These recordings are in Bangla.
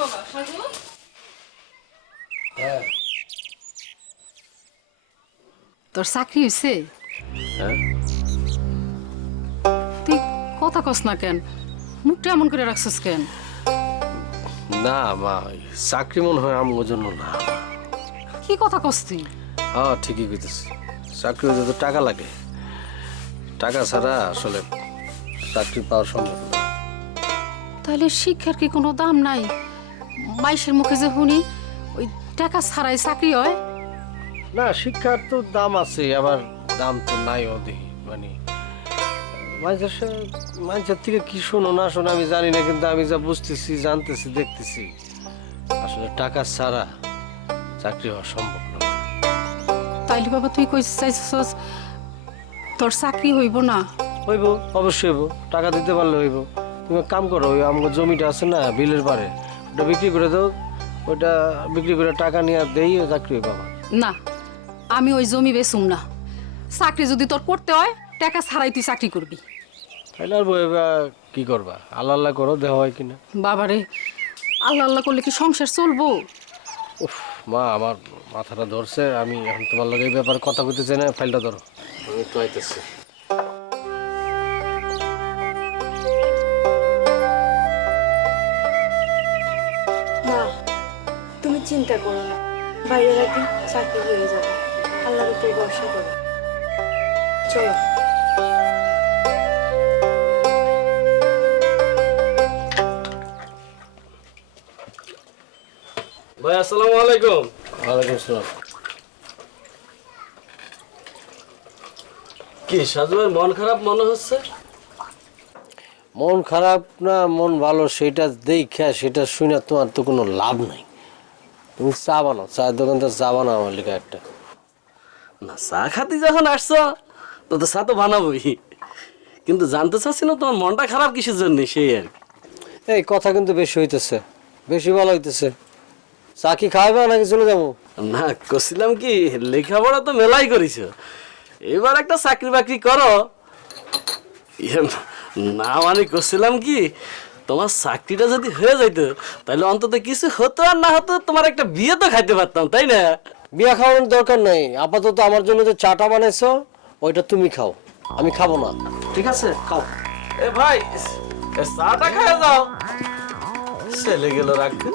বাবা সাজু হ্যাঁ তোর চাকরি হয়েছে? হ্যাঁ তুই কথা কস না কেন, মুখটা এমন করে রাখছিস কেন? না মা, ওই চাকরি মনে হয় আমার জন্য না। কি কথা কস তুই? হ্যাঁ ঠিকই কইতেছি, চাকরি হতে তো টাকা লাগে, টাকা ছাড়া আসলে চাকরি পাওয়া সম্ভব না। তাহলে শিক্ষার কি কোনো দাম নাই? মাইশের মুখে যে শুনি ওই টাকা ছাড়াই চাকরি হয়। না, শিক্ষার তো দাম আছে, আবার দাম তো নাই ওদের। মানে মানুষের থেকে কি শোনো না শোনো আমি জানি না, কিন্তু আমি যা বুঝতেছি, জানতেছি, দেখতেছি, আসলে টাকা ছাড়া চাকরি হওয়া সম্ভব না। তাইলে বাবা তুই কই চাইছস তোর চাকরি হইব না? হইব, অবশ্যই হইব, টাকা দিতে পারলে হইব। তুমি এক কাম করো, ওই আমার জমিটা আছে না বিলের পারে, ওটা বিক্রি করে দাও, ওইটা বিক্রি করে টাকা নিয়ে দেই, চাকরি হইব আমার। না, আমি ওই জমি বেচুম না। চাকরি যদি তোর করতে হয় টাকা ছাড়াই তুই চাকরি করবি। তাইলে আর বইবা কি করবা, আল্লাহ আল্লাহ করো, দেওয়া হয় কিনা। বাবারে, আল্লাহ আল্লাহ করলে কি সংসার চলবো? উফ মা, আমার মাথাটা ধরছে, আমি এখন তোমার লগে এই ব্যাপারে কথা কইতে চাই না, ফাইলটা ধরো, আমি একটু আইতেছি। মা, তুমি চিন্তা করো না, বাইরে একদিন চাকরি হয়ে যাবে, আল্লাহর উপর ভরসা করো। চলো। ভাই আসসালামু আলাইকুম। ওয়ালাইকুম আসসালাম। কি সাজু ভাই মন খারাপ মনে হচ্ছে? মন খারাপ না মন ভালো সেটা দেখা সেটা শুনে তোমার তো কোনো লাভ নাই। তুমি চা বানাও, চায়ের দোকানটা চা বানাও আমার লেখা একটা। না, চা খাতি যখন আসছো তো তো চা তো বানাবোই, কিন্তু জানতে চাচ্ছি না তোমার মনটা খারাপ কিসের জন্য, সেই আর কি। এই কথা কিন্তু বেশি হইতেছে, বেশি ভালো হইতেছে। চা কি খাওয়াবে নাকি চলে যাবো? না, করছিলাম কি, লেখাপড়া তো মেলাই করিস, এবার একটা চাকরি বাকরি করো। ইয়ে, না মানে করছিলাম কি, তোমার চাকরিটা যদি হয়ে যাইতো তাহলে অন্তত কিছু হতো, আর না হতো তোমার একটা বিয়ে তো খাইতে পারতাম, তাই না? বিয়া খাওয়ানোর দরকার নাই, আপাতত আমার জন্য যে চাটা বানাইছো ওইটা তুমি খাও, আমি খাবো না। ঠিক আছে, খাও। এ ভাই, এ চাটা খায় যাও। ছেলে গেল রাখতে।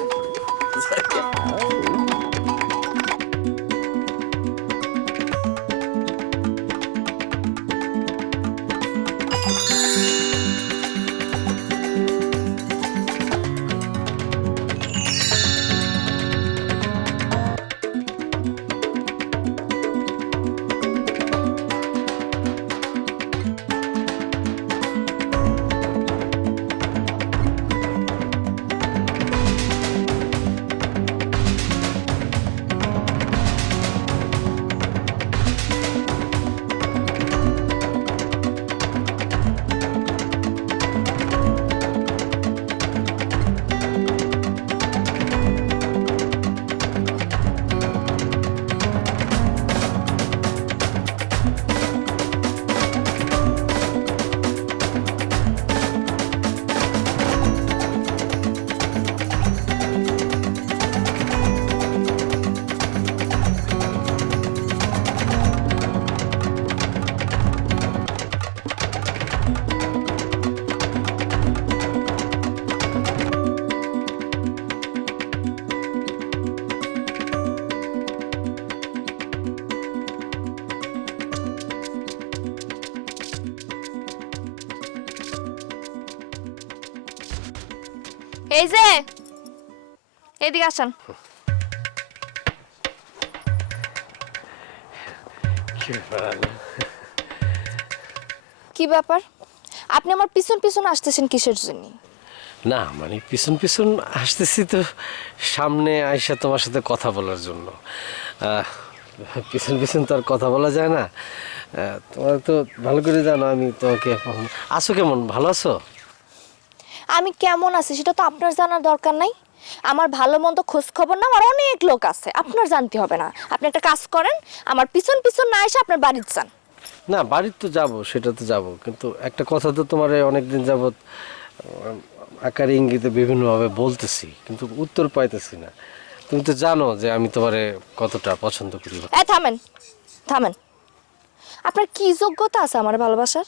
এই যে এদিকে আসেন। কি ব্যাপার, আপনি আমার পিছন পিছন আসতেছেন কিসের জন্য? না মানে পিছন পিছন আসতেছি তো সামনে আইসা তোমার সাথে কথা বলার জন্য। পিছন পিছন তো আর কথা বলা যায় না। তোমার তো ভালো করে জানো আমি তোমাকে। আছো কেমন, ভালো আছো? আমি কেমন আছি সেটা তো আপনার জানার দরকার নাই। আমার ভালো মন্দ খোঁজ খবর না, আমার অনেক লোক আছে, আপনার জানতে হবে না। আপনি একটা কাজ করেন, আমার পিছন পিছন না এসে আপনার বাড়িতে যান। না বাড়ির তো যাবো, সেটা তো যাবো, কিন্তু একটা কথা তো তোমার অনেকদিন যাবত আকার ইঙ্গিতে বিভিন্নভাবে বলতেছি, কিন্তু উত্তর পাইতেছি না। তুমি তো জানো যে আমি তোমারে কতটা পছন্দ করি। থামেন থামেন, আপনার কি যোগ্যতা আছে আমার ভালোবাসার?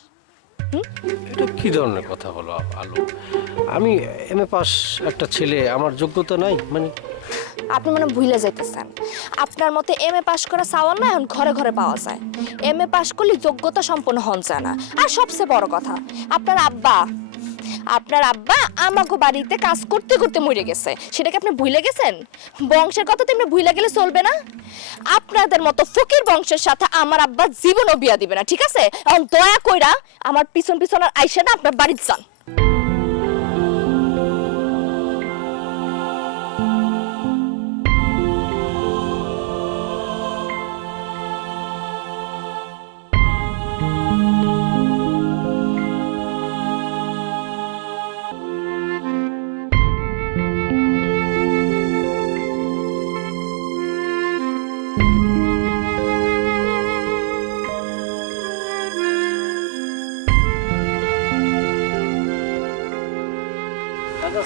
এটা কি ধরনের কথা বলো আলো? আমি এমএ পাস একটা ছেলে, আমার যোগ্যতা নাই মানে? আপনি মনে ভুলে যাইতেছেন, আপনার মতে এমএ পাস করা সাওয়াল না এখন ঘরে ঘরে পাওয়া যায়। এমএ পাস করলে যোগ্যতা সম্পন্ন হন যায় না। আর সবচেয়ে বড় কথা, আপনার আব্বা আমাগো বাড়িতে কাজ করতে করতে মরে গেছে, সেটাকে আপনি ভুলে গেছেন? বংশের কথা তো এমনি ভুলে গেলে চলবে না। আপনাদের মতো ফকির বংশের সাথে আমার আব্বা জীবনও বিয়া দিবে না, ঠিক আছে? এখন দয়া কইরা আমার পিছন পিছন আর আইসা না আপনার বাড়িতে যান।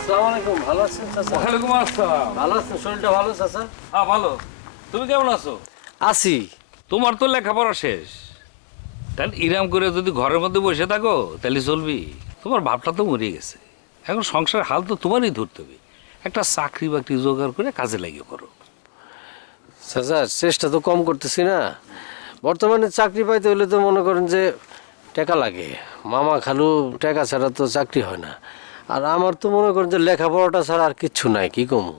আসসালামু আলাইকুম, ভালো আছেন চাচা? ওয়ালাইকুম আসসালাম। ভালো আছেন? শরীরটা ভালো চাচা? হ্যাঁ ভালো। তুমি কেমন আছো? আছি। তোমার তো লেখাপড়া শেষ, তাহলে ইরাম করে যদি ঘরের মধ্যে বসে থাকো তাহলে চলবি? তোমার ভাবটা তো মরে গেছে, এখন সংসার হাল তো তোমারই ধরতে হবে। একটা চাকরি বাকরি জোগাড় করে কাজে লাগিয়ে করো। চাচা চেষ্টা তো কম করতেছি না। বর্তমানে চাকরি পাইতে হলে তো মনে করেন যে টাকা লাগে। মামা খালু টাকা ছাড়া তো চাকরি হয় না। আর আমার তো মনে করেন যে লেখাপড়াটা ছাড়া আর কিচ্ছু নাই, কি কমু?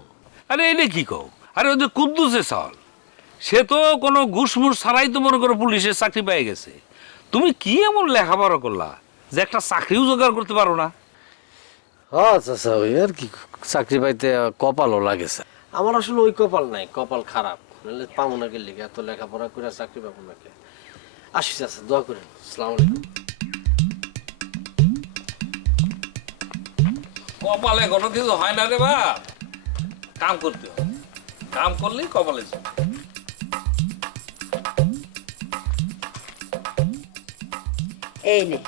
আরে এনে কি কও? আরে ওই যে কুদ্দুসে চাল, সে তো কোনো ঘুষমুষ ছাড়াই তো মনে করো পুলিশের চাকরি পেয়ে গেছে। তুমি কি এমন লেখাপড়া করলা যে একটা চাকরিও জোগাড় করতে পারো না? হ্যাঁ চাচা, ওই আর কি, চাকরি পাইতে কপালও লাগে স্যার। আমার আসলে ওই কপাল নাই, কপাল খারাপ। নাহলে পাবো না গেলে এত লেখাপড়া করে চাকরি পাবো না কে? আসি চাচা, দোয়া করেন। আসসালামু আলাইকুম। কপালে কোনো কিছু হয় না রে বাপ, কাম করতে হবে, কাম করলেই কপালে যাবে। এই নে,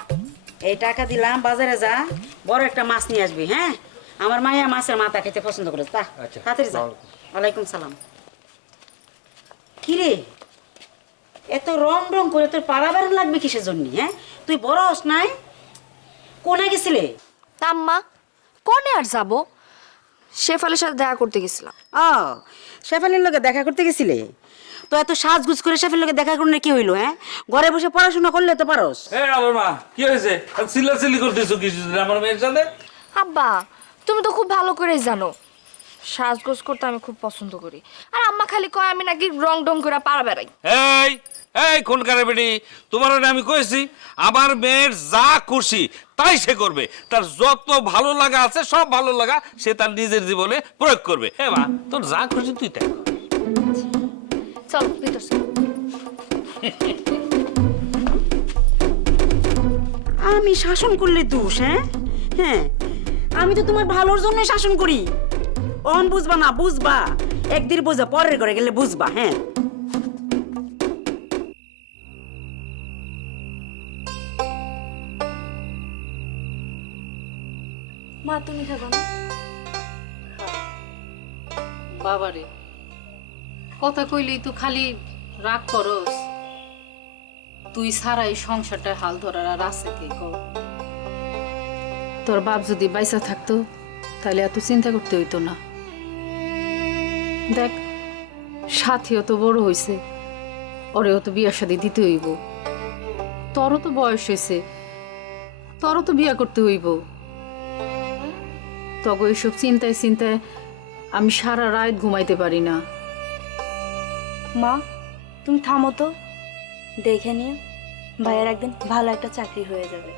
এই টাকা দিলাম, বাজারে যা বড় একটা মাছ নিয়ে আসবি। হ্যাঁ, আমার মাইয়া মাছের মাথা খেতে পছন্দ করে। তা তাড়াতাড়ি যা। ওয়ালাইকুম সালাম। কিরে, এত রং রং করে তোর পাড়া বেড়ান লাগবে কিসের জন্য? হ্যাঁ, তুই বড় হস নাই? কোনে গেছিলে? আম্মা কোনে আর যাব, শেফালের সাথে দেখা করতে গেছিলাম। ও, শেফালির লোকে দেখা করতে গেছিলে? তো এত সাজগুজ করে শেফালির লোকে দেখা করলে কি হইলো? হ্যাঁ, ঘরে বসে পড়াশোনা করলে তো পারস। আলোর মা, কি হয়েছে? চিল্লাচিল্লি করতেছো কিছু আমার মেয়ের সাথে? আব্বা তুমি তো খুব ভালো করেই জানো সাজগোজ করতে আমি খুব পছন্দ করি। আর আম্মা খালি কয় আমি নাকি রং ডং করে পাড়া বেড়াই। এই এই কোন কারে বেটি, তোমার আমি কইছি আমার মেয়ের যা খুশি তাই সে করবে। তার যত ভালো লাগা আছে সব ভালো লাগা সে তার নিজের জীবনে প্রয়োগ করবে। হ্যাঁ মা, তোর যা খুশি তুই তাই কর। চল ভিতর চল। আমি শাসন করলে দোষ? হ্যাঁ হ্যাঁ, আমি তো তোমার ভালোর জন্য শাসন করি। অন বুঝবা না, বুঝবা একদিন, বুঝবা পরের ঘরে গেলে বুঝবা। হ্যাঁ, মা তুমি খাবো না? বাবারে, কথা কইলেই তো খালি রাগ করস। তুই ছাড়া এই সংসারটা হাল ধরার আর আছে কে কর? তোর বাপ যদি বাইসা থাকতো তাহলে এত চিন্তা করতে হইতো না। দেখ, সাথীও তো বড় হইছে, ওরেও তো বিয়া শাদী দিতে হইব। তোরও তো বয়স হয়েছে, তোরও তো বিয়া করতে হইব। তবে এইসব চিন্তায় চিন্তায় আমি সারা রাত ঘুমাইতে পারি না। মা তুমি থামো তো, দেখে নিও ভাইয়ার একদিন ভালো একটা চাকরি হয়ে যাবে।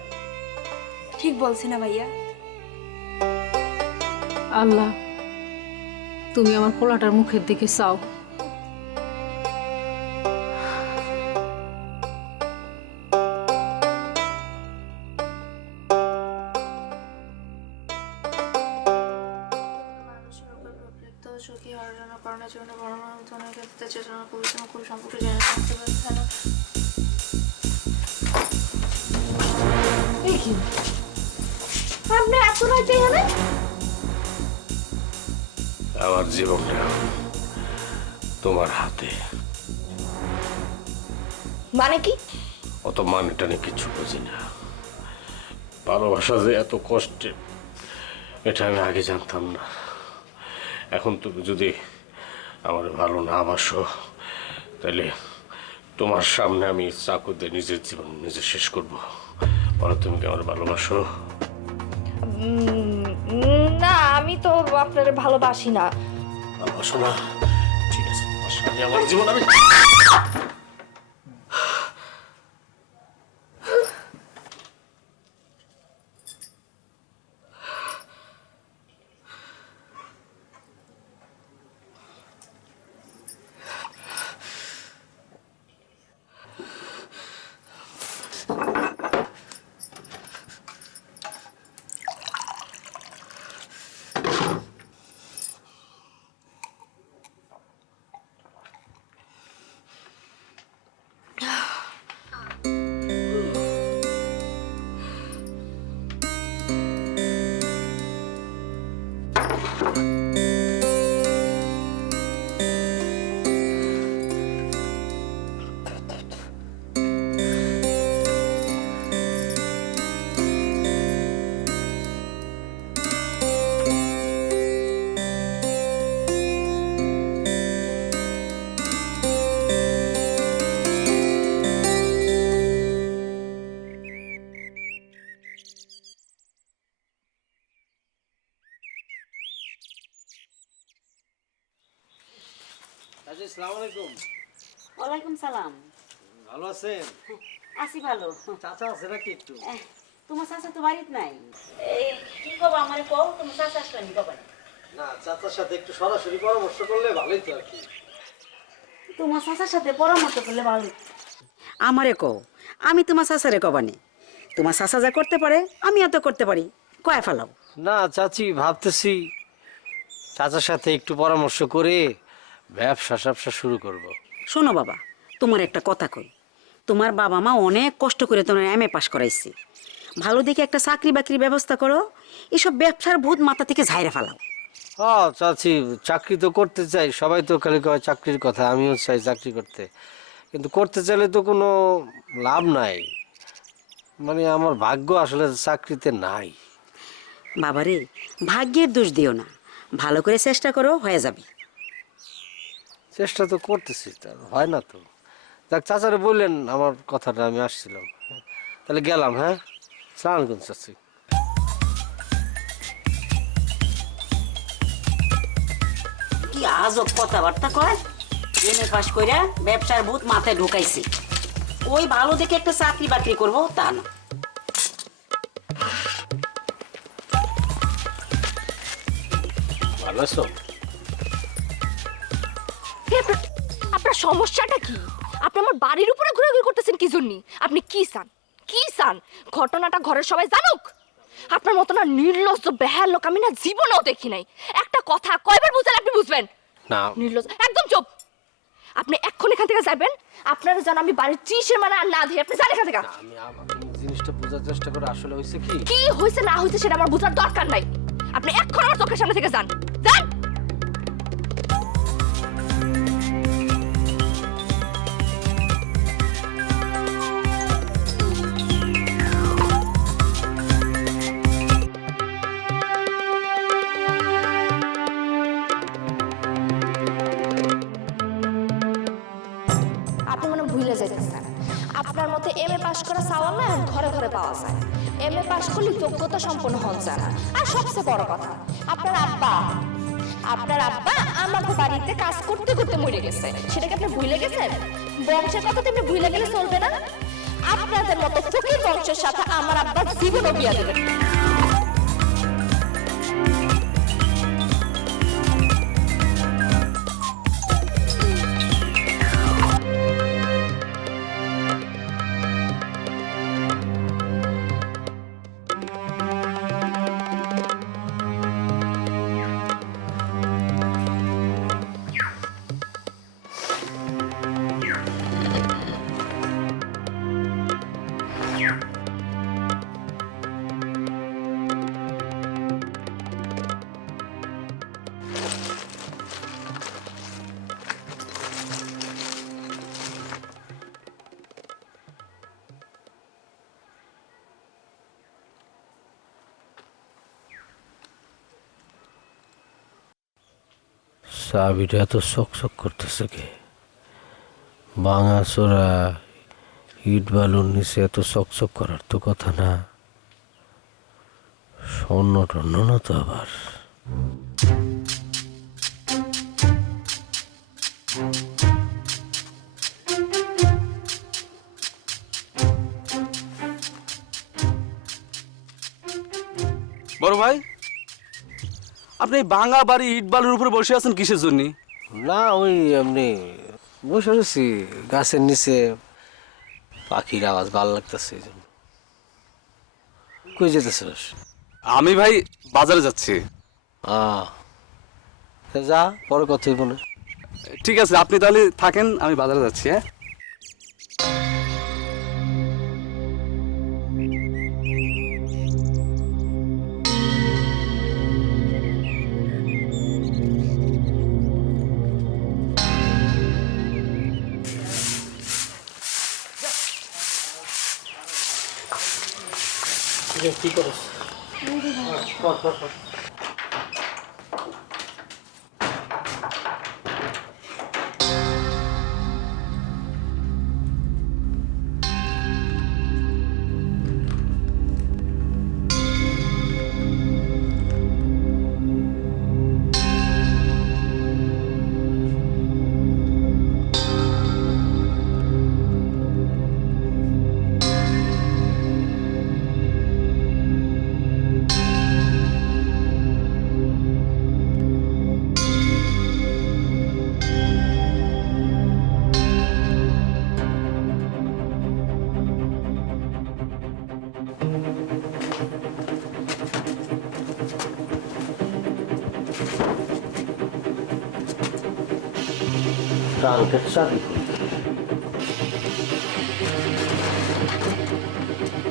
ঠিক বলছি না ভাইয়া? আল্লাহ, তুমি আমার পোলাটার মুখের দিকে চাও। আপনি এত রাইতে এখানে? আমার জীবনটা তোমার হাতে। মানে কি? অত মানেটা নিয়ে কিছু বুঝি না। ভালোবাসা যে এত কষ্টে, এটা আমি আগে জানতাম না। এখন তুমি যদি আমার ভালো না বাসো, তাহলে তোমার সামনে আমি চাকু দিয়ে নিজের জীবন নিজে শেষ করব। বলো, তুমি কি আমার ভালোবাসো? না, আমি তো আপনার ভালোবাসি না। ভালোবাসো না? ঠিক আছে, তোমার সামনে আমার জীবন আমি। আসসালামু আলাইকুম। ওয়ালাইকুম সালাম। ভালো আছেন? আছি ভালো। চাচা আছে নাকি একটু? তোমার চাচা তো বাড়িতে নাই। কি কবা আমারে কও, তোমার চাচা আসলেনি কবা? না, চাচার সাথে একটু সরাসরি পরামর্শ করলে ভালোই তো আর কি। তোমার চাচার সাথে পরামর্শ করলে ভালো। আমারে কও, আমি তোমার চাচারে কবানি। তোমার চাচা যা করতে পারে আমিও তো করতে পারি, কয়া ফেলাও। না চাচি, ভাবতেছি চাচার সাথে একটু পরামর্শ করে ব্যবসা শুরু করব। শোনো বাবা, তোমার একটা কথা কই। তোমার বাবা মা অনেক কষ্ট করে তোমার MA পাস করাইছে। ভালো দেখে একটা চাকরি বাকরির ব্যবস্থা করো। এসব ব্যবসার ভূত মাথা থেকে ঝাইরা ফেলাও। হ্যাঁ চাচি, চাকরি তো করতে চাই, সবাই তো খালি কয় চাকরির কথা, আমিও চাই চাকরি করতে, কিন্তু করতে চাইলে তো কোনো লাভ নাই। মানে আমার ভাগ্য আসলে চাকরিতে নাই। বাবারে, ভাগ্যের দোষ দিও না, ভালো করে চেষ্টা করো, হয়ে যাবে। চেষ্টা তো করতেছি, তার হয় না তো। দেখ, চাচারে বললেন আমার কথাটা, আমি আসছিলাম। তাহলে গেলাম। হ্যাঁ, সালাম আলাইকুম চাচি। কি আজব কথাবার্তা কয়। MA পাস কইরা ব্যবসার ভূত মাথায় ঢুকাইছে। ওই ভালো দেখে একটা চাকরি বাকরি করবো তা না। ভালো আছো? আপনার সমস্যাটা কি? আপনি আমার বাড়ির উপরে ঘোরাঘুরি করতেছেন কি জন্য? আপনি কি চান? কি চান? ঘটনাটা ঘরের সবাই জানুক? আপনার মতো না নির্লজ্জ বেহাল লোক আমি না জীবনেও দেখি নাই। একটা কথা কয়বার বুঝালে আপনি বুঝবেন? না, নির্লজ্জ, একদম চুপ। আপনি এক্ষুনি এখান থেকে যাবেন। আপনারা জান আমি বাড়ির চিসের মানে আর না ধরে আপনি যান এখান থেকে। আমি জিনিসটা বোঝার চেষ্টা করে, আসলে হয়েছে কি। কি হয়েছে না হয়েছে সেটা আমার বোঝার দরকার নাই। আপনি এক্ষুনি আমার চোখের সামনে থেকে যান, যান। আপনি মনে ভুলে যাইতেছেন, আপনার মতে MA পাস করা সাওয়াল না ঘরে ঘরে পাওয়া যায়। MA পাস করলে যোগ্যতা সম্পন্ন হন যায় না। আর সবচেয়ে বড় কথা, আপনার আব্বা আমাকে বাড়িতে কাজ করতে করতে মরে গেছে। সেটাকে আপনি ভুলে গেছেন? বংশের কথা তো আপনি ভুলে গেলে চলবে না। আপনাদের মতো ফকির বংশের সাথে আমার আব্বা জীবনও বিয়া দেবেন। চাবিটা এত চকচক করতেছে কে? ভাঙা চোরা ইট বালুর নিচে এত চকচক করার তো কথা না। স্বর্ণ টর্ণ না তো আবার। বড় ভাই, আপনি এই ভাঙা বাড়ি ইট বালুর উপরে বসে আছেন কিসের জন্য? না ওই এমনি বসে রয়েছি গাছের নিচে, পাখির আওয়াজ ভালো লাগতেছে এই জন্য। কই যেতেছিস? আমি ভাই বাজারে যাচ্ছি। যা, পরে কথা হইব না। ঠিক আছে, আপনি তাহলে থাকেন, আমি বাজারে যাচ্ছি। হ্যাঁ, কি করস? ট্রাঙ্কের চাবি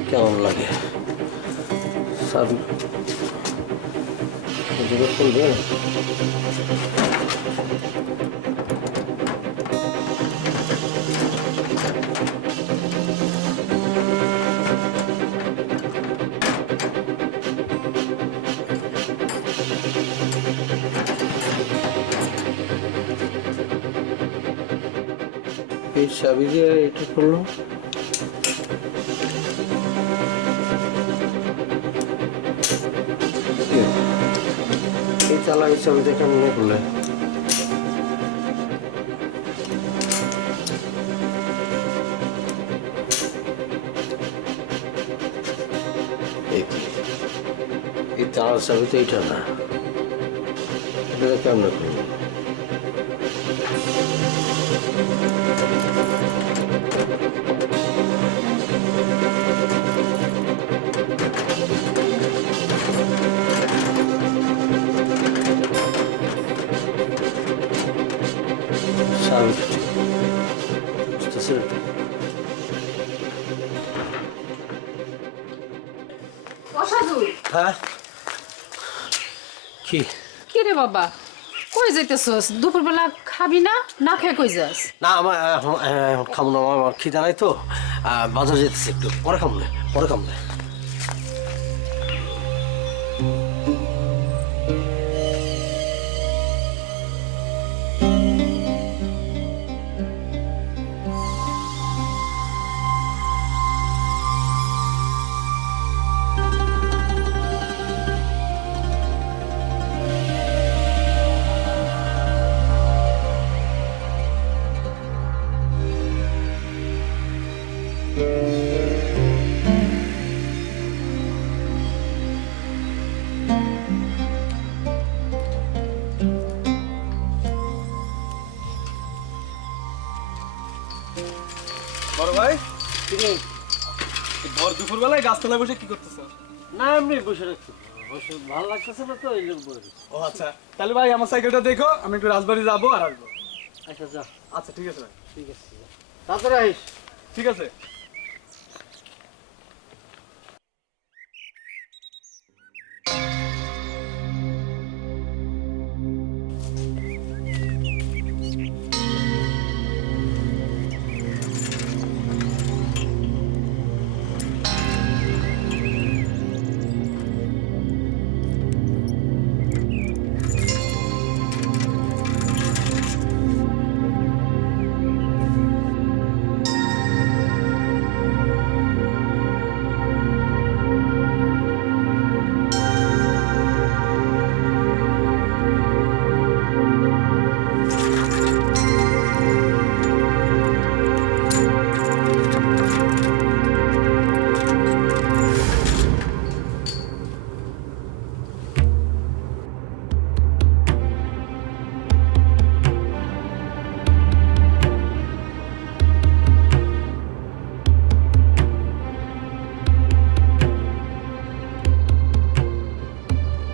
কেমন লাগে? চাবি খুলবে? এই চাবি দিয়ে এটা করলো। এই চালা এই চাবি দিয়ে কেমন করলে? এই চালার চাবি তো এইটা না, এটা কেমন করলো? হ্যাঁ, কি কি রে বাবা, কই যাইতেছস? দুপুরবেলা খাবি না? না খেয়ে কই যাস? না আমার খাবো না, আমার খিদা নাই তো, বাজার যেতেছি একটু, পরে খাবো না, পরে খাবো না। বড় ভাই, ভর দুপুর বেলায় গাছতলায় বসে কি করতেছ? না এমনি বসে রাখছি, বসে ভালো লাগতেছে না তো এই জন্য। ও আচ্ছা, তাহলে ভাই আমার সাইকেলটা দেখো, আমি একটু রাজবাড়ি যাবো আর আসবো। আচ্ছা যা। আচ্ছা ঠিক আছে ভাই। ঠিক আছে, তাড়াতাড়ি আইস। ঠিক আছে।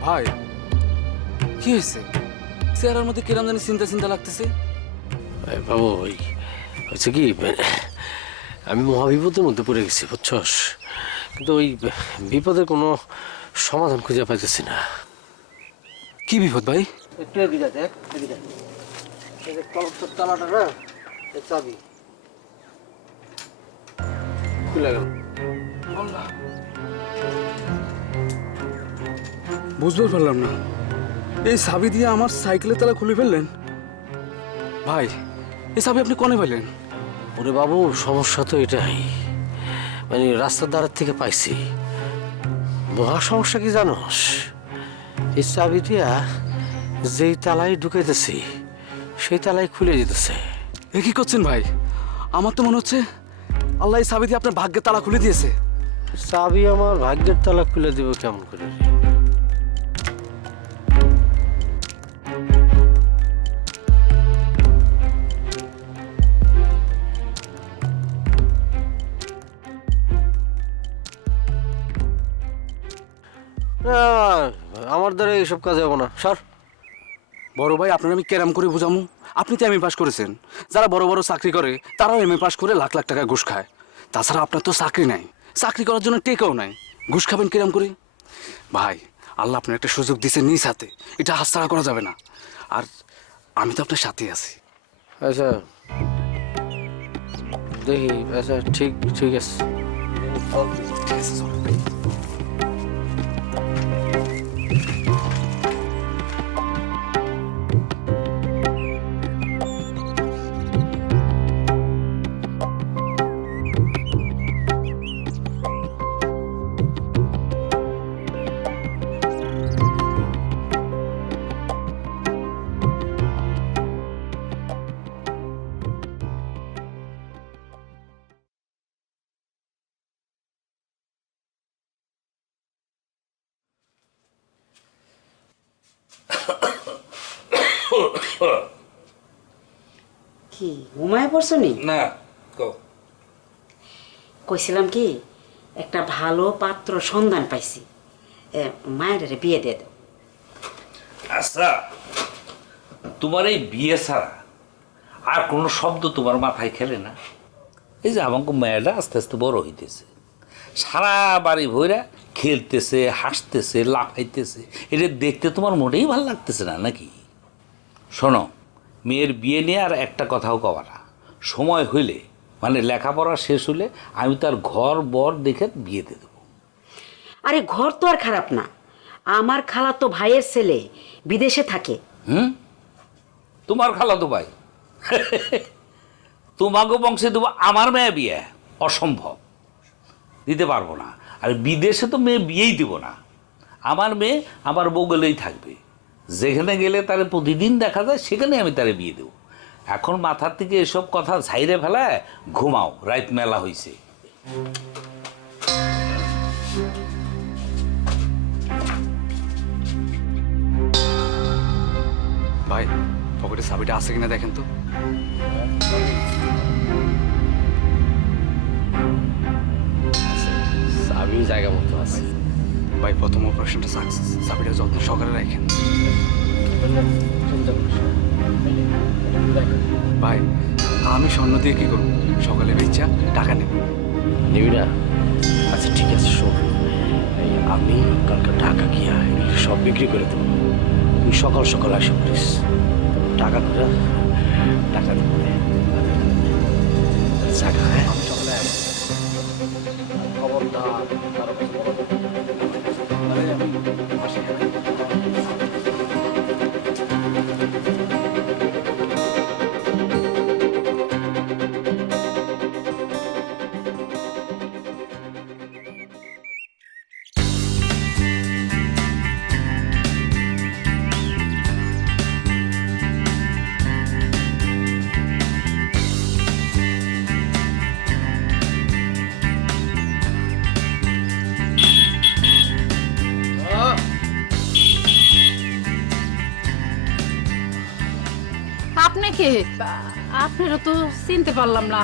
ভাই কি হয়েছে? চেহারার মধ্যে কিরম জানি চিন্তা চিন্তা লাগতেছে। এই বাবু ওই হচ্ছে কি আমি মহাবিপদের মধ্যে পড়ে গেছি বুঝছস, কিন্তু ওই বিপদের কোনো সমাধান খুঁজে পাইতেছি না। কি বিপদ ভাই? একটু এদিকে দেখ, এদিকে এই যে কলসের তালাটা না, এই চাবি খুলে গেল। বুঝতে পারলাম না, এই চাবি দিয়ে আমার সাইকেলের তালা খুলে ফেললেন? ভাই এই চাবি আপনি কনে পাইলেন? ওরে বাবু সমস্যা তো এটাই, মানে রাস্তার ধারের থেকে পাইছি। মহা সমস্যা কি জানোস, এই চাবি দিয়া যেই তালায় ঢুকাইতেছি সেই তালায় খুলে যেতেছে। এ কি করছেন ভাই? আমার তো মনে হচ্ছে আল্লাহ এই চাবি দিয়ে আপনার ভাগ্যের তালা খুলে দিয়েছে। চাবি আমার ভাগ্যের তালা খুলে দিব কেমন করে রে? না, আমার দ্বারা এইসব কাজ হবে না, সর। বড় ভাই আপনার আমি কেরাম করে বুঝামু? আপনি তো এমএ পাস করেছেন, যারা বড় বড় চাকরি করে তারাও এমএ পাস করে লাখ লাখ টাকা ঘুষ খায়। তাছাড়া আপনার তো চাকরি নাই, চাকরি করার জন্য টেকাও নাই, ঘুষ খাবেন কেরাম করে? ভাই আল্লাহ আপনার একটা সুযোগ দিয়েছে নিজ হাতে, এটা হাতছাড়া করা যাবে না। আর আমি তো আপনার সাথেই আছি। আচ্ছা দেখি, আচ্ছা ঠিক ঠিক আছে। ঠিক আছে চল। কি ঘুমায় পড়ছো নি? না কও। কইছিলাম কি, একটা ভালো পাত্র সন্ধান পাইছি, মায়ের বিয়ে দিয়ে দাও। আচ্ছা, তোমার এই বিয়ে ছাড়া আর কোনো শব্দ তোমার মাথায় খেলে না? এই যে আমাকে মেয়েটা আস্তে আস্তে বড় হইতেছে, সারা বাড়ি ভইরা খেলতেছে, হাসতেছে, লাফাইতেছে, এটা দেখতে তোমার মোটেই ভালো লাগতেছে না নাকি? শোনো, মেয়ের বিয়ে নিয়ে আর একটা কথাও কবা না। সময় হইলে, মানে লেখাপড়া শেষ হলে আমি তার ঘর বর দেখে বিয়ে দিয়ে দেবো। আরে ঘর তো আর খারাপ না, আমার খালাতো ভাইয়ের ছেলে বিদেশে থাকে। তোমার খালাতো ভাই? তোমাকে বংশে দেবো আমার মেয়ে বিয়ে? অসম্ভব, দিতে পারবো না। আর বিদেশে তো মেয়ে বিয়েই দেবো না, আমার মেয়ে আমার বগলেই থাকবে। যেখানে গেলে তারে প্রতিদিন দেখা যায় সেখানে আমি তারে বিয়ে দেবো। এখন মাথার থেকে এসব কথা ঝাইরে ফেলায় ঘুমাও, রাত মেলা হইছে। ভাই পকেটে চাবিটা আছে কিনা দেখেন তো। চাবি জায়গা মতো আছে। ভাই প্রথম অপারেশনটা সাকসেস, চাবিটা যত্ন সহকারে রাখেন। চিন্তা করিস না। ভাই আমি স্বর্ণ দিয়ে কি করবো? সকালে বেচা টাকা নেব। নিবি না? আচ্ছা ঠিক আছে, শোন, এই আমি কালকে ঢাকা গিয়া এগুলো সব বিক্রি করে দেবো। তুই সকাল সকাল আসা করিস, টাকা করে টাকা দেবো। জায়গা হ্যাঁ, আমি সকালে আসবো। খবরদার কারো কাছে খবর দেবো না। আরে আমি আসি হ্যাঁ। আপনাকে, আপনারা তো চিনতে পারলাম না,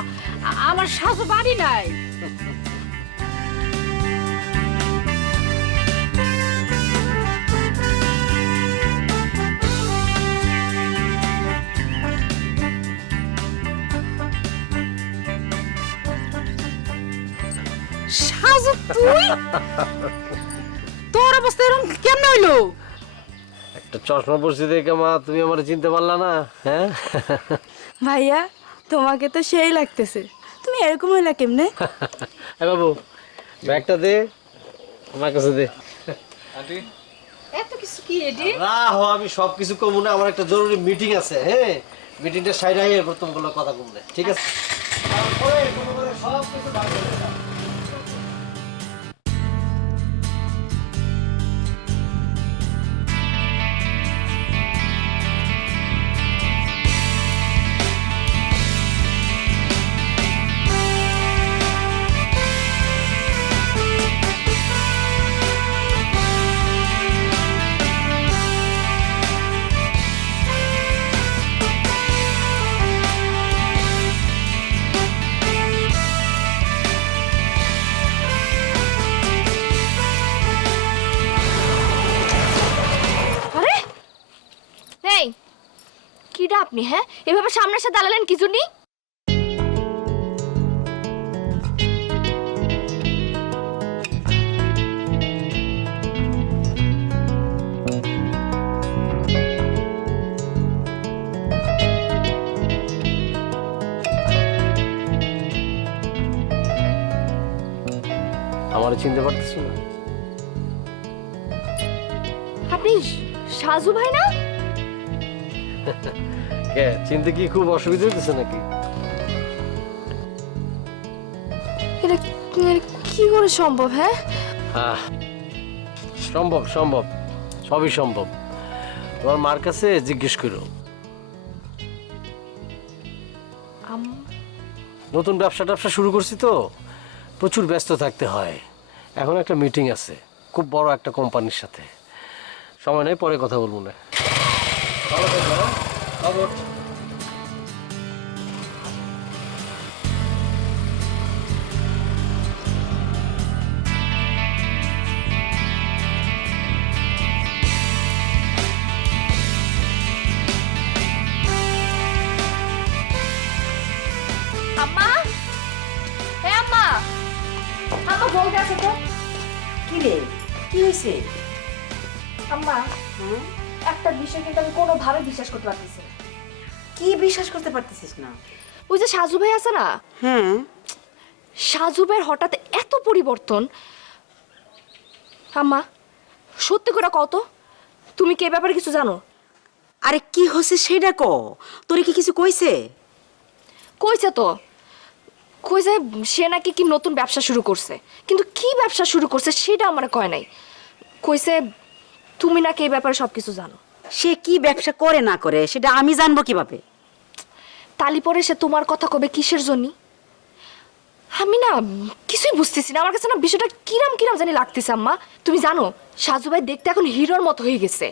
আমার সাজু বাড়ি নাই। সাজু তুই তোর অবস্থা এরকম কেমন হইলো? একটা চশমা পরছি দেখে মা তুমি আমার চিনতে পারলা না? হ্যাঁ ভাইয়া তোমাকে তো সেই লাগতেছে, তুমি এরকম হইলা কেমনে? হ্যাঁ বাবু ব্যাগটা দে, আমার কাছে দে। এত কিছু কি রেডি? রাহো, আমি সব কিছু কমু না, আমার একটা জরুরি মিটিং আছে। হ্যাঁ, মিটিংটা সাইড আইয়ে এরপর তোমাগুলো কথা কমবে, ঠিক আছে? সব কিছু বার করে দাও। আরে এই কিডা আপনি? হ্যাঁ, এভাবে সামনে এসে দাঁড়ালেন কি জন্যই? আমার চিনতে পারতেছো না? আপনি সাজু ভাই না? কে চিনতে কি খুব অসুবিধা হইতেছে নাকি? এটা কি করে সম্ভব? হ্যাঁ, আহ, সম্ভব সম্ভব, সবই সম্ভব। তোমার মার কাছে জিজ্ঞেস করো। নতুন ব্যবসা শুরু করছি তো, প্রচুর ব্যস্ত থাকতে হয়। এখন একটা মিটিং আছে খুব বড় একটা কোম্পানির সাথে, সময় নেই, পরে কথা বলবো না। আম্মা, হে আম্মা, আম্মা বলতে আছে তো। কি রে, কি হয়েছে? আম্মা, হ্যাঁ? একটা বিষয় কিন্তু আমি কোনোভাবে বিশ্বাস করতে পারতেছি না। কি বিশ্বাস করতে পারতেছিস না? ওই যে সাজু ভাই আছে না, হ্যাঁ, সাজু ভাইয়ের হঠাৎ এত পরিবর্তন। আম্মা, সত্যি করে কও তো, তুমি কি এ ব্যাপারে কিছু জানো? আরে কি হচ্ছে সেটা ক। তোরে কি কিছু কইছে? কইছে তো, কইছে সে নাকি কি নতুন ব্যবসা শুরু করছে, কিন্তু কি ব্যবসা শুরু করছে সেটা আমার কয় নাই। কইছে তুমি নাকি এই ব্যাপারে সব কিছু জানো। সে কি ব্যবসা করে না করে সেটা আমি জানবো কিভাবে? তালি পরে সে তোমার কথা কবে কিসের জন্য? আমি না কিছুই বুঝতেছি না, আমার কাছে না বিষয়টা কিরাম কিরাম জানি লাগতেছে। আম্মা, তুমি জানো সাজু ভাই দেখতে এখন হিরোর মতো হয়ে গেছে।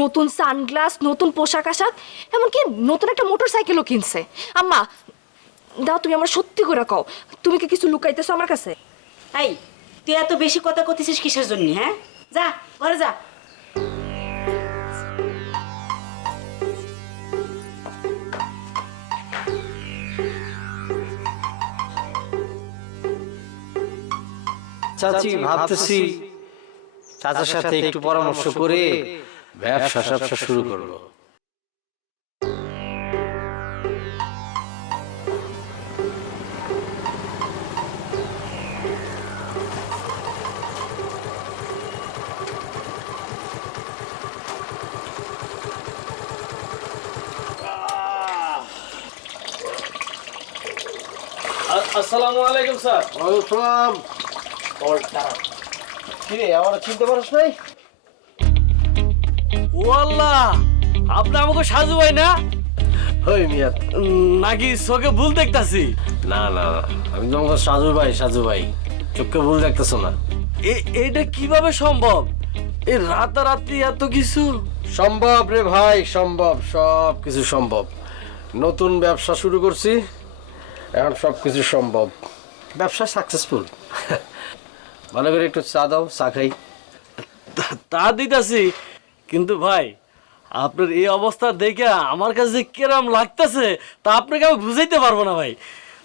নতুন সানগ্লাস, নতুন পোশাক আশাক, এমনকি নতুন একটা মোটর সাইকেলও কিনছে। আম্মা দাও, তুমি আমার সত্যি করে কও, তুমি কি কিছু লুকাইতেছো আমার কাছে? এই তুই এত বেশি কথা কইতেছিস কিসের জন্য? হ্যাঁ, যা ঘরে যা। চাচি ভাবতেছি চাচার সাথে একটু পরামর্শ করে ব্যবসা শুরু করবো। আসসালামু আলাইকুম স্যার। ওয়েলকাম। কি রে, আমার চিনতে পারিস নাই? ওয়াল্লাহ, আপনি আমাকে সাজু ভাই না? ওই মিয়া, নাকি চোখে ভুল দেখতাছি? না না না, আমি তোমাকে সাজু ভাই, চোখকে ভুল দেখতেছো না। এটা কিভাবে সম্ভব? এই রাতারাতি এত কিছু? সম্ভব রে ভাই, সম্ভব, সব কিছু সম্ভব। নতুন ব্যবসা শুরু করছি, এখন সব কিছু সম্ভব। ব্যবসা সাকসেসফুল। ভালো করে একটু চা দাও, চা খাই। তা দিতাছি, কিন্তু ভাই আপনার এই অবস্থা দেখে আমার কাছে যে কেরাম লাগতেছে তা আপনাকে আমি বুঝাইতে পারবো না ভাই।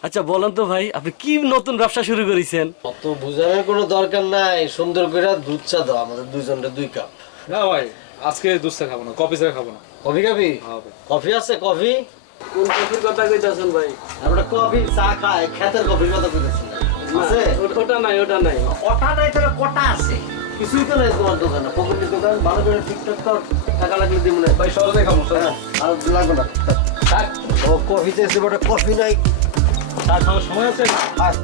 আচ্ছা বলেন তো ভাই, আপনি কি নতুন ব্যবসা শুরু করেছেন? অত বোঝানোর কোনো দরকার নাই, সুন্দর করে দুধ চা দাও আমাদের দুইজনের 2 কাপ। না ভাই, আজকে দুধ চা খাবো না, কফি চা খাবো না। কফি খাবি? কফি আছে? কফি কোন কফির কথা কইতাছেন ভাই? আমরা কফি চা খাই, ক্ষেতের কফির কথা কইতেছি না। আছে? ওটা নাই, ওটা নাই। কটা নাই তাহলে কটা আছে? কিছুই তো নাই তোমার দোকানে। পকেটের দোকান ভালো করে ঠিকঠাক কর, টাকা লাগলে দিব না। ভাই সহজে খাবো, হ্যাঁ, আর লাগবে না। থাক। ও কফি চেয়েছে বটে, কফি নাই। চা খাওয়ার সময় আছে? আয়।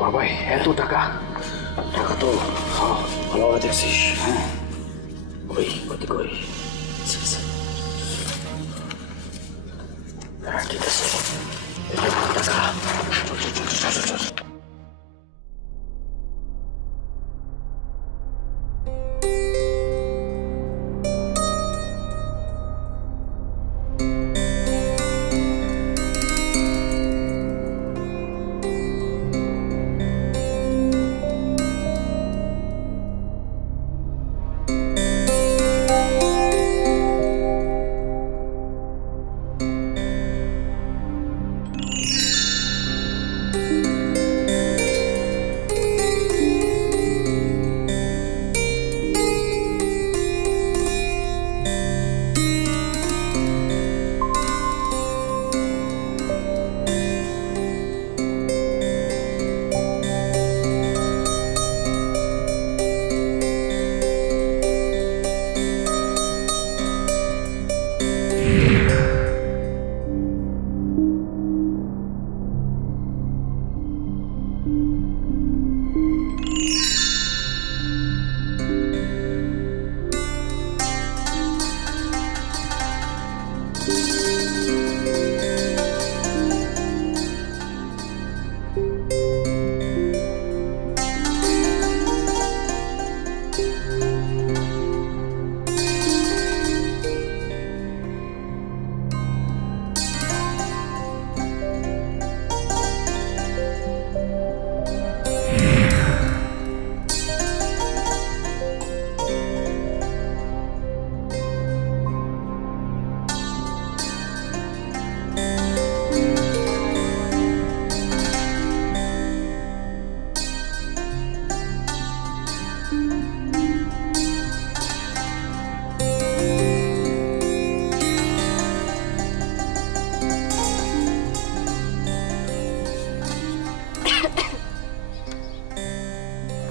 বাবাই, এত টাকা? টাকা তো ভালোভাবে দেখছিস? হ্যাঁ। কই কই? হ্যাঁ, ঠিক আছে। এটা টাকা। চল।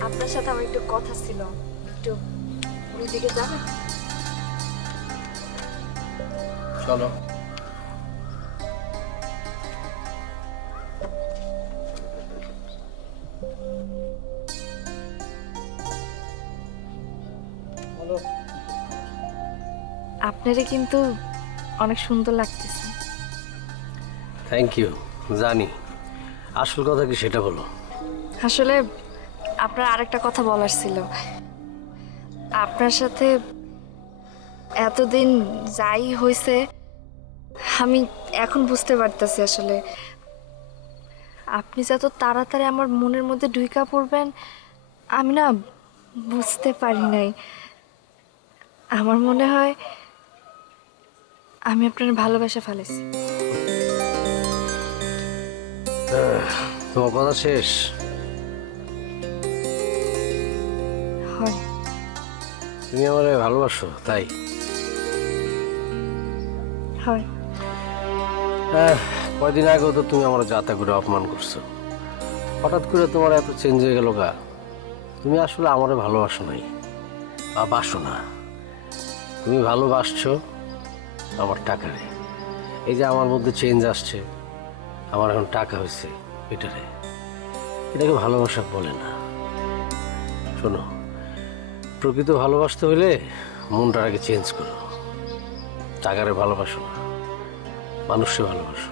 আপনার সাথে আমার একটু কথা ছিল, একটু ওইদিকে যাবেন? চলো। আপনারে কিন্তু অনেক সুন্দর লাগতেছে। Thank you. জানি, আসল কথা কি সেটা বলো। আসলে আপনার আরেকটা কথা বলার ছিল। আপনার সাথে এতদিন যাই হয়েছে আমি এখন বুঝতে পারতেছি আসলে আপনি যত তাড়াতাড়ি আমার মনের মধ্যে ঢুইকা পড়বেন আমি না বুঝতে পারি নাই। আমার মনে হয় আমি আপনার ভালোবাসা ফেলেছি। তোমার কথা শেষ? হয় তুমি আমারে ভালোবাসো তাই? হয় কয়দিন আগেও তো তুমি আমার যাতা করে অপমান করছো, হঠাৎ করে তোমার এত চেঞ্জ হয়ে গেল গা? তুমি আসলে আমারে ভালোবাসো নাই বা বাসো না, তুমি ভালোবাসছো আমার টাকারে। এই যে আমার মধ্যে চেঞ্জ আসছে, আমার এখন টাকা হয়েছে, এটাকে ভালোবাসা বলে না। শোনো, প্রকৃত ভালোবাসতে হলে মনটার আগে চেঞ্জ করো। টাকারে ভালোবাসো না, মানুষকে ভালোবাসো।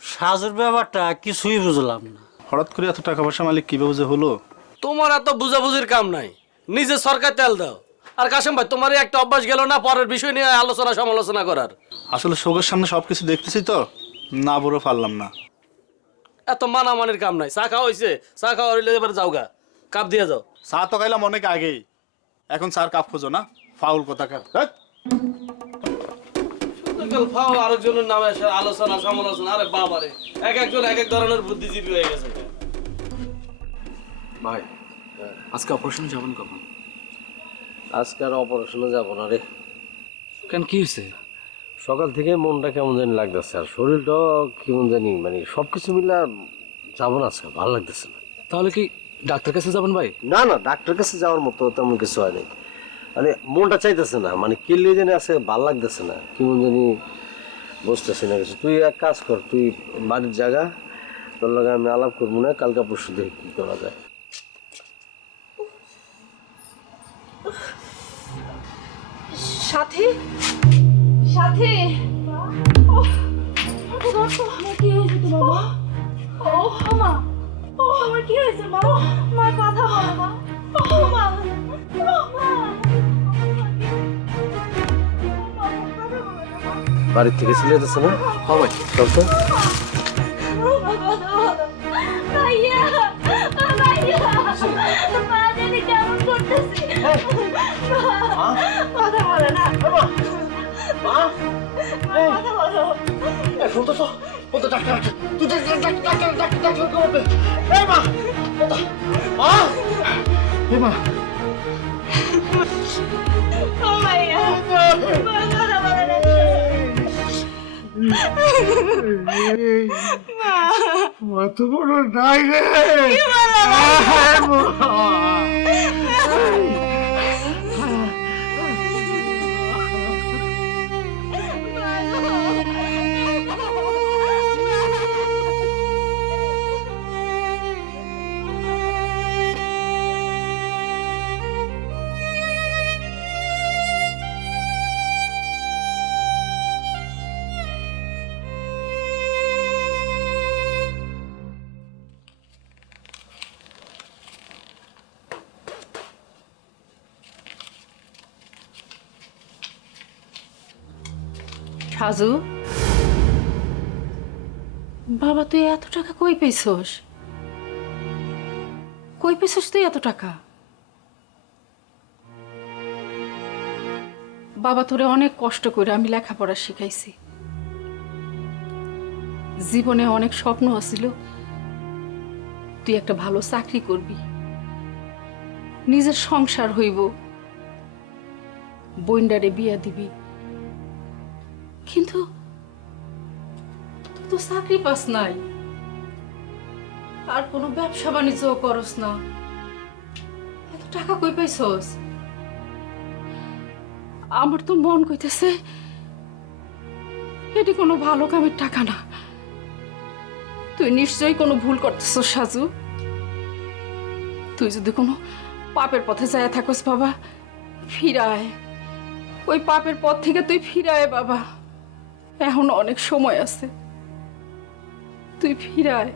সাজের ব্যাপারটা কিছুই বুঝলাম না। হঠাৎ করে এত টাকা পয়সা মালিক কিভাবে যে হলো? তোমার এত বুঝাবুঝির কাম নাই, নিজে সরকার তেল দাও। আর কাশেম ভাই, তোমারই একটা অভ্যাস গেল না পরের বিষয় নিয়ে আলোচনা সমালোচনা করার? আসলে চোখের সামনে সবকিছু দেখতেছি তো, না বলে পারলাম না। এত মানামানির কাম নাই। চা খাওয়া হয়েছে, চা খাওয়া হইলে এবার যাও গা, কাপ দিয়ে যাও। চা তো খাইলাম অনেক আগেই, এখন চার কাপ খোঁজো না? ফাউল কথা কার। আরেকজনের নামে আলোচনা সমালোচনা, আরে বাবারে, এক একজন এক এক ধরনের বুদ্ধিজীবী হয়ে গেছে। ভাই আজকে অপারেশনে যাবেন কখন? আজকে আর অপারেশনে যাবো না রে। কেন, কি হয়েছে? সকাল থেকে মনটা কেমন জানি লাগতেছে, আর শরীরটাও কেমন জানি, মানে সবকিছু মিলা যাবো না আজকে, ভালো লাগতেছে না। তাহলে কি ডাক্তার কাছে যাবেন ভাই? না না, ডাক্তার কাছে যাওয়ার মতো তেমন কিছু হয়নি, মানে মনটা চাইতেছে না, মানে কিনলে জানি আছে, ভালো লাগতেছে না, কেমন জানি বসতেছে না কিছু। তুই এক কাজ কর, তুই বাড়ির জায়গা, তোর লগে আমি আলাপ করবো না, কালকা পরশু দেখি কি করা যায়। সাথী সাথী কি হয়েছে তোমার মা? ও মা, ও আমার কি হয়েছে মা? মা কথা বলো মা। ও মা, বাড়ির থেকে ছিলে যাচ্ছে না? হবে চল তো। সাজু, বাবা তুই এত টাকা কই পেয়েছস? কই পেয়েছস তুই এত টাকা? বাবা তোরে অনেক কষ্ট করে আমি লেখাপড়া শিখাইছি, জীবনে অনেক স্বপ্ন আছিল তুই একটা ভালো চাকরি করবি, নিজের সংসার হইব, বইন্ডারে বিয়া দিবি। কিন্তু তুই তো চাকরি পাস নাই, আর কোনো ব্যবসা বাণিজ্য করস না, এত টাকা কই পাইছস? আমার তো মন কইতেছে এটি কোনো ভালো কামের টাকা না। তুই নিশ্চয়ই কোনো ভুল করতেছ সাজু। তুই যদি কোনো পাপের পথে যায় থাকস বাবা, ফিরায়। ওই পাপের পথ থেকে তুই ফিরায় বাবা, এখনো অনেক সময় আছে, তুই ফিরায়।